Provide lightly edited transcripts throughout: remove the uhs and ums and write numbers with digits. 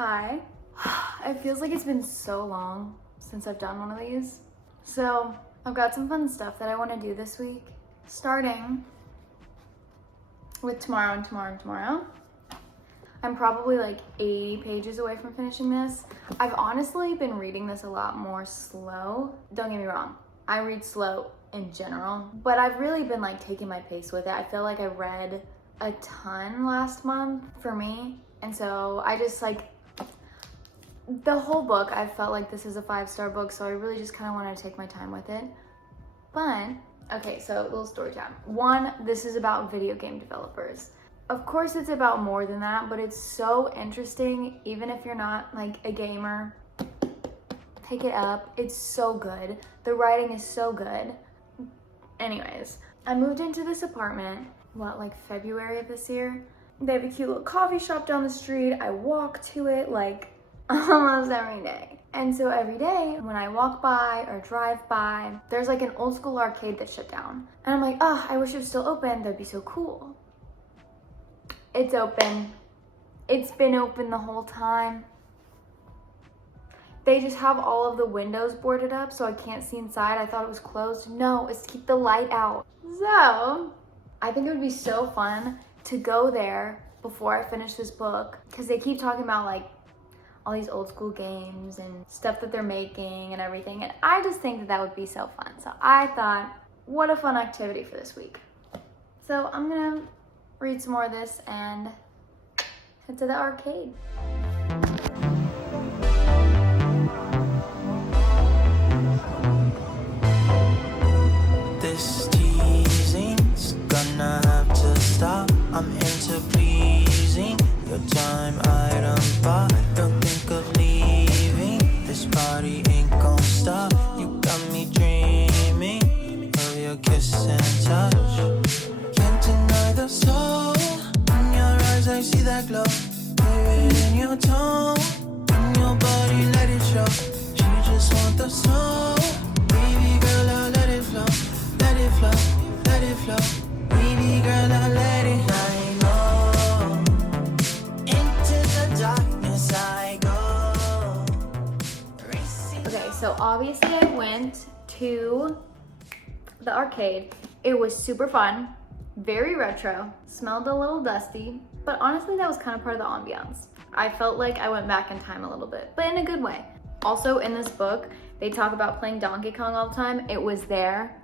Hi. It feels like it's been so long since I've done one of these. So I've got some fun stuff that I want to do this week, starting with tomorrow and tomorrow and tomorrow. I'm probably like 80 pages away from finishing this. I've honestly been reading this a lot more slow. Don't get me wrong, I read slow in general, but I've really been like taking my pace with it. I feel like I read a ton last month for me. And so I just like, the whole book, I felt like this is a 5-star book, so I really just kind of want to take my time with it. But, okay, so a little story time. One, this is about video game developers. Of course it's about more than that, but it's so interesting, even if you're not like a gamer. Pick it up, it's so good. The writing is so good. Anyways, I moved into this apartment, like February of this year. They have a cute little coffee shop down the street. I walk to it like almost every day. And so every day when I walk by or drive by, there's like an old school arcade that shut down. And I'm like, oh, I wish it was still open. That'd be so cool. It's open. It's been open the whole time. They just have all of the windows boarded up so I can't see inside. I thought it was closed. No, it's to keep the light out. So I think it would be so fun to go there before I finish this book, because they keep talking about like all these old school games and stuff that they're making and everything, and I just think that would be so fun. So I thought, what a fun activity for this week. So I'm gonna read some more of this and head to the arcade. This teasing's gonna have to stop. I'm into pleasing your time item, but don't think of leaving. This party ain't gon' stop. You got me dreaming of your kiss and touch. Can't deny the soul in your eyes. I see that glow. Hear it in your tone, in your body, let it show. She just want the soul. Baby girl, I'll let it flow. Let it flow, let it flow. Baby girl, I'll let it go. Into the darkness I go. Okay, so obviously I went to the arcade. It was super fun, very retro, smelled a little dusty, but honestly that was kind of part of the ambiance. I felt like I went back in time a little bit, but in a good way. Also in this book, they talk about playing Donkey Kong all the time. It was there,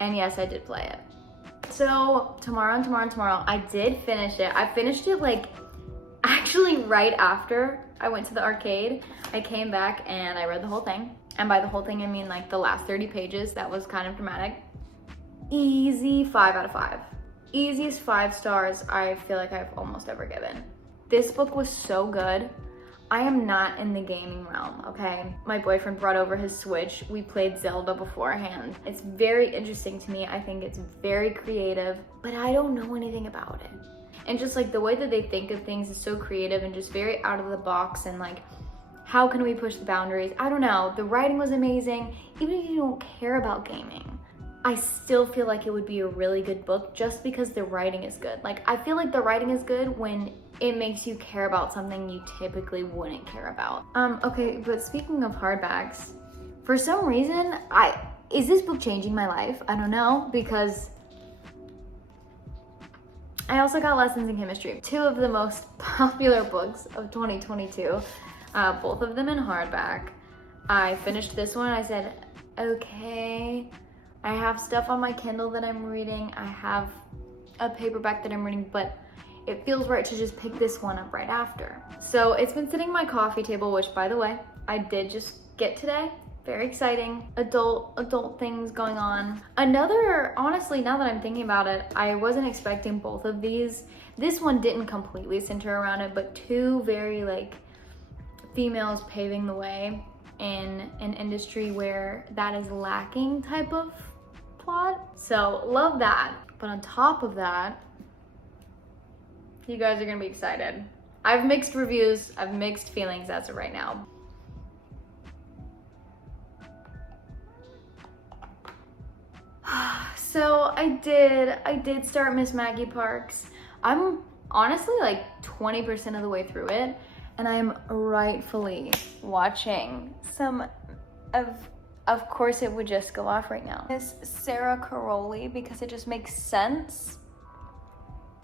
and yes, I did play it. So tomorrow and tomorrow and tomorrow, I did finish it. I finished it like actually right after I went to the arcade. I came back and I read the whole thing. And by the whole thing, I mean like the last 30 pages. That was kind of dramatic. Easy 5 out of 5. Easiest 5 stars I feel like I've almost ever given. This book was so good. I am not in the gaming realm, okay? My boyfriend brought over his Switch. We played Zelda beforehand. It's very interesting to me. I think it's very creative, but I don't know anything about it. And just like the way that they think of things is so creative and just very out of the box, and like, how can we push the boundaries? I don't know. The writing was amazing. Even if you don't care about gaming, I still feel like it would be a really good book just because the writing is good. Like, I feel like the writing is good when it makes you care about something you typically wouldn't care about. Okay, but speaking of hardbacks, for some reason, is this book changing my life? I don't know, because I also got Lessons in Chemistry, 2 of the most popular books of 2022, both of them in hardback. I finished this one and I said, okay, I have stuff on my Kindle that I'm reading. I have a paperback that I'm reading, but it feels right to just pick this one up right after. So it's been sitting on my coffee table, which by the way, I did just get today. Very exciting. Adult things going on. Another, honestly, now that I'm thinking about it, I wasn't expecting both of these. This one didn't completely center around it, but 2 very like females paving the way in an industry where that is lacking type of plot. So love that. But on top of that, you guys are gonna be excited. I have mixed reviews, I have mixed feelings as of right now. So I did start Miss Maggie Parks. I'm honestly like 20% of the way through it, and I'm rightfully watching some of course it would just go off right now. Miss Sarah Caroli, because it just makes sense.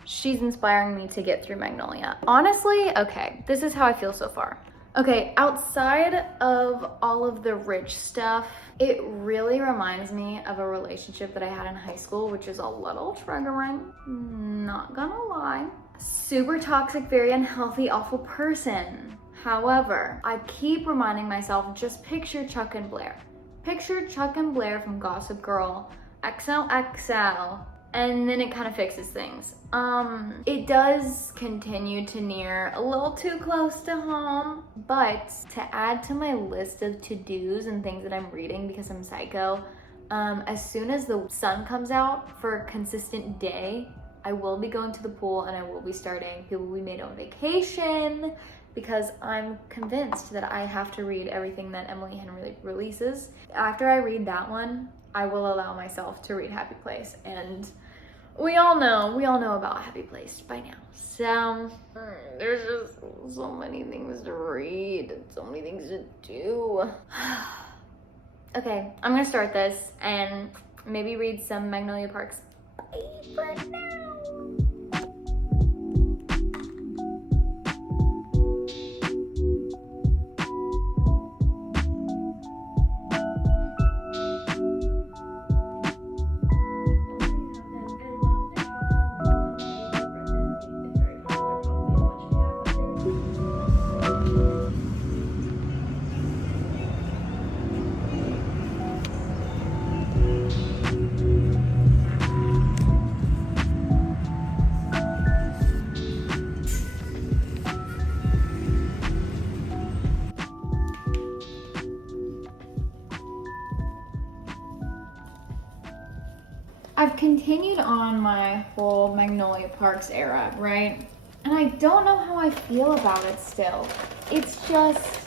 She's inspiring me to get through Magnolia. Honestly, okay, this is how I feel so far. Okay, outside of all of the rich stuff, it really reminds me of a relationship that I had in high school, which is a little triggering, not gonna lie. Super toxic, very unhealthy, awful person. However, I keep reminding myself, just picture Chuck and Blair. Picture Chuck and Blair from Gossip Girl, XOXO, and then it kind of fixes things. It does continue to near a little too close to home, but to add to my list of to-dos and things that I'm reading because I'm psycho, as soon as the sun comes out for a consistent day, I will be going to the pool and I will be starting People We Made on Vacation, because I'm convinced that I have to read everything that Emily Henry releases. After I read that one, I will allow myself to read Happy Place, and we all know about Happy Place by now. So there's just so many things to read, so many things to do. Okay, I'm gonna start this and maybe read some Magnolia Parks. Bye for now. I've continued on my whole Magnolia Parks era, right? And I don't know how I feel about it still. It's just,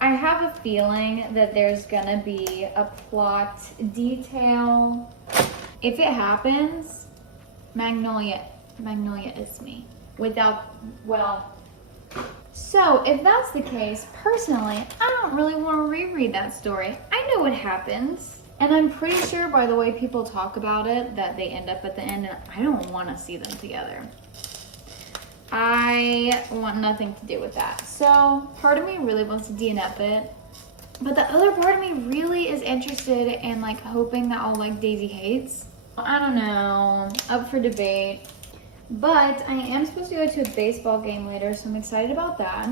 I have a feeling that there's gonna be a plot detail. If it happens, Magnolia is me. So if that's the case, personally, I don't really want to reread that story. I know what happens. And I'm pretty sure by the way people talk about it that they end up at the end, and I don't want to see them together. I want nothing to do with that. So part of me really wants to DNF it, but the other part of me really is interested in like hoping that I'll like Daisy Hates. I don't know, up for debate. But I am supposed to go to a baseball game later, so I'm excited about that.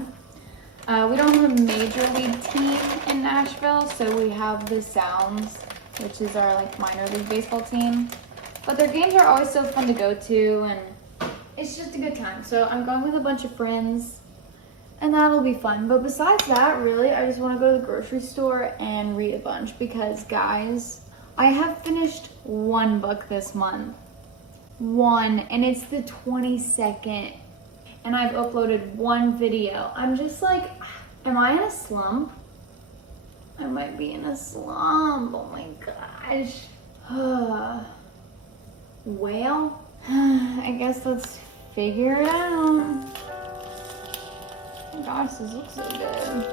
We don't have a major league team in Nashville, so we have the Sounds, which is our like minor league baseball team. But their games are always so fun to go to, and it's just a good time. So I'm going with a bunch of friends, and that'll be fun. But besides that, really, I just want to go to the grocery store and read a bunch because, guys, I have finished one book this month. One, and it's the 22nd, and I've uploaded one video. I'm just like, am I in a slump? I might be in a slump. Oh my gosh. Well, I guess let's figure it out. Oh my gosh, this looks so good.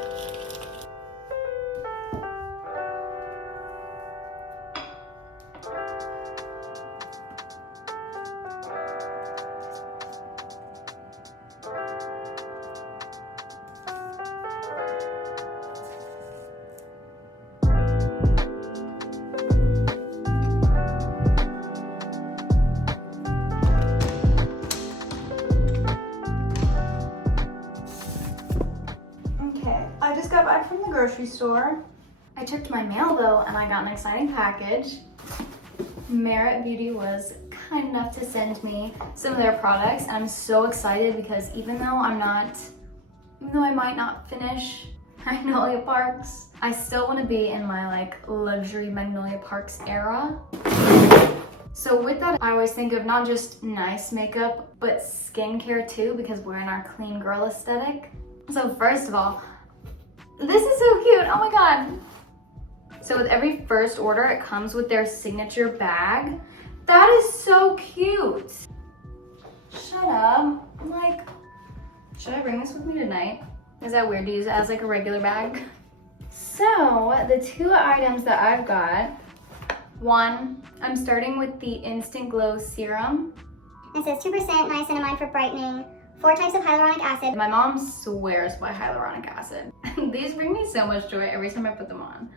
I just got back from the grocery store. I checked my mail though, and I got an exciting package. Merit Beauty was kind enough to send me some of their products, and I'm so excited because even though I might not finish Magnolia Parks, I still want to be in my like luxury Magnolia Parks era. So with that, I always think of not just nice makeup, but skincare too, because we're in our clean girl aesthetic. So first of all, this is so cute, oh my god. So with every first order, it comes with their signature bag. That is so cute. Shut up, like, Should I bring this with me tonight? Is that weird to use it as like a regular bag? So the 2 items that I've got, one, I'm starting with the Instant Glow Serum. It says 2% niacinamide for brightening, 4 types of hyaluronic acid. My mom swears by hyaluronic acid. These bring me so much joy every time I put them on.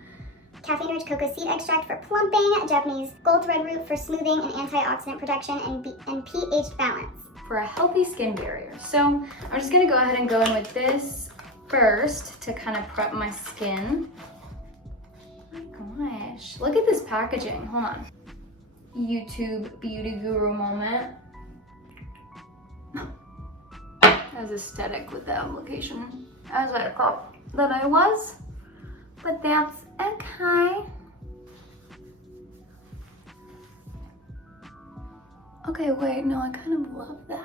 Caffeine-rich cocoa seed extract for plumping, Japanese gold thread root for smoothing and antioxidant protection, and pH balance. For a healthy skin barrier. So I'm just gonna go ahead and go in with this first to kind of prep my skin. Oh my gosh, look at this packaging, hold on. YouTube beauty guru moment. As aesthetic with the application as I thought that I was, but that's okay. Okay, wait, no, I kind of love that.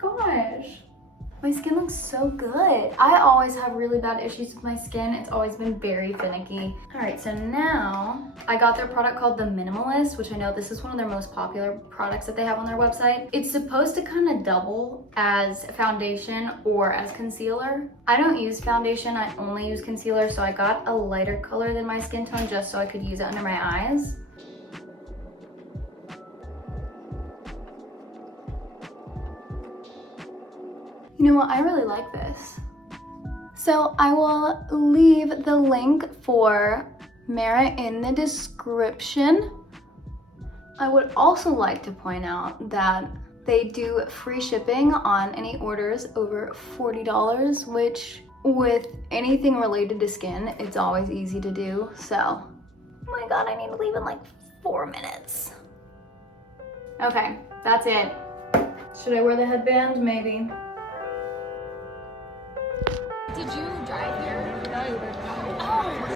Oh my gosh. My skin looks so good. I always have really bad issues with my skin. It's always been very finicky. All right, so now I got their product called The Minimalist, which I know this is one of their most popular products that they have on their website. It's supposed to kind of double as foundation or as concealer. I don't use foundation, I only use concealer, so I got a lighter color than my skin tone just so I could use it under my eyes. You know what, I really like this. So I will leave the link for Mara in the description. I would also like to point out that they do free shipping on any orders over $40, which with anything related to skin, it's always easy to do. So, oh my God, I need to leave in like 4 minutes. Okay, that's it. Should I wear the headband? Maybe. Did you drive here? No. Oh.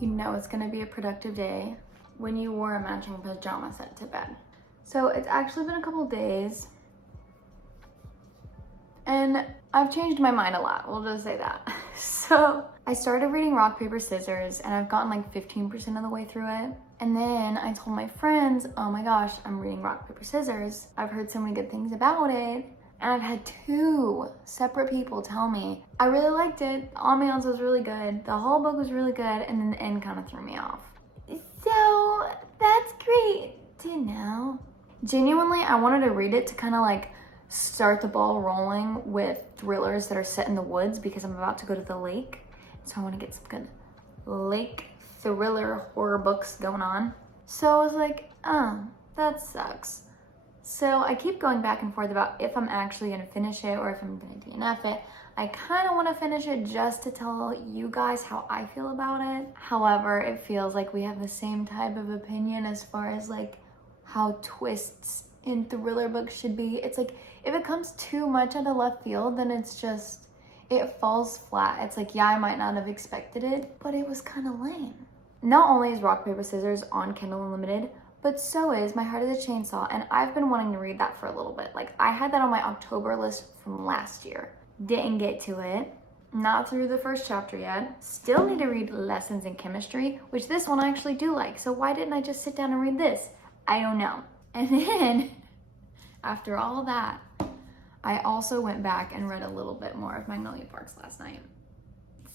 You know it's gonna be a productive day when you wore a matching pajama set to bed. So it's actually been a couple days and I've changed my mind a lot, we'll just say that. So I started reading Rock, Paper, Scissors and I've gotten like 15% of the way through it. And then I told my friends, oh my gosh, I'm reading Rock, Paper, Scissors. I've heard so many good things about it. And I've had 2 separate people tell me, I really liked it, the ambiance was really good, the whole book was really good, and then the end kind of threw me off. So that's great to know. Genuinely, I wanted to read it to kind of like start the ball rolling with thrillers that are set in the woods because I'm about to go to the lake. So I want to get some good lake thriller horror books going on. So I was like, oh, that sucks. So I keep going back and forth about if I'm actually going to finish it or if I'm going to DNF it. I kind of want to finish it just to tell you guys how I feel about it. However, it feels like we have the same type of opinion as far as like how twists in thriller books should be. It's like, if it comes too much out of left field, then it's just, it falls flat. It's like, yeah, I might not have expected it, but it was kind of lame. Not only is Rock, Paper, Scissors on Kindle Unlimited, but so is My Heart is a Chainsaw, and I've been wanting to read that for a little bit. Like, I had that on my October list from last year. Didn't get to it. Not through the first chapter yet. Still need to read Lessons in Chemistry, which this one I actually do like. So why didn't I just sit down and read this? I don't know. And then, after all that, I also went back and read a little bit more of Magnolia Parks last night.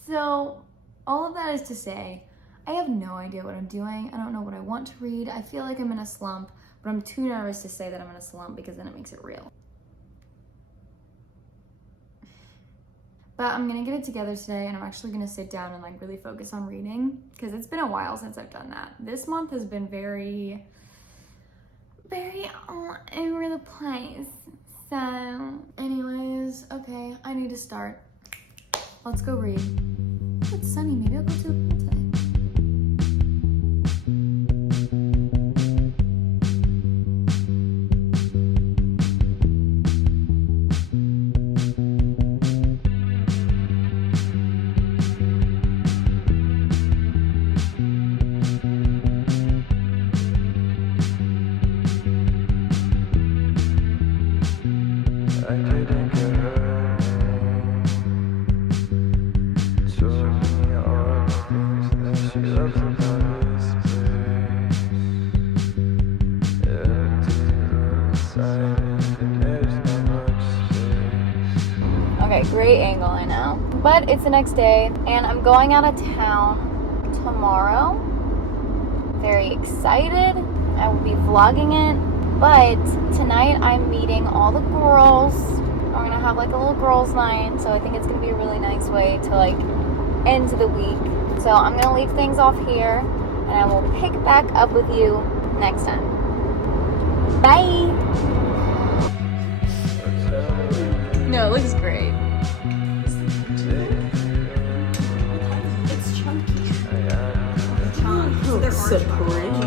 So, all of that is to say, I have no idea what I'm doing. I don't know what I want to read. I feel like I'm in a slump, but I'm too nervous to say that I'm in a slump because then it makes it real. But I'm gonna get it together today and I'm actually gonna sit down and like really focus on reading because it's been a while since I've done that. This month has been very all over the place. So anyways, okay, I need to start. Let's go read. Oh, it's sunny, maybe I'll go to a pool today. Okay, great angle, I know. But it's the next day, and I'm going out of town tomorrow. Very excited. I will be vlogging it. But tonight I'm meeting all the girls. We're gonna have like a little girls' night, so I think it's gonna be a really nice way to like end the week. So I'm gonna leave things off here, and I will pick back up with you next time. Bye! No, it looks great. It's chunky. Chunks. They're orange.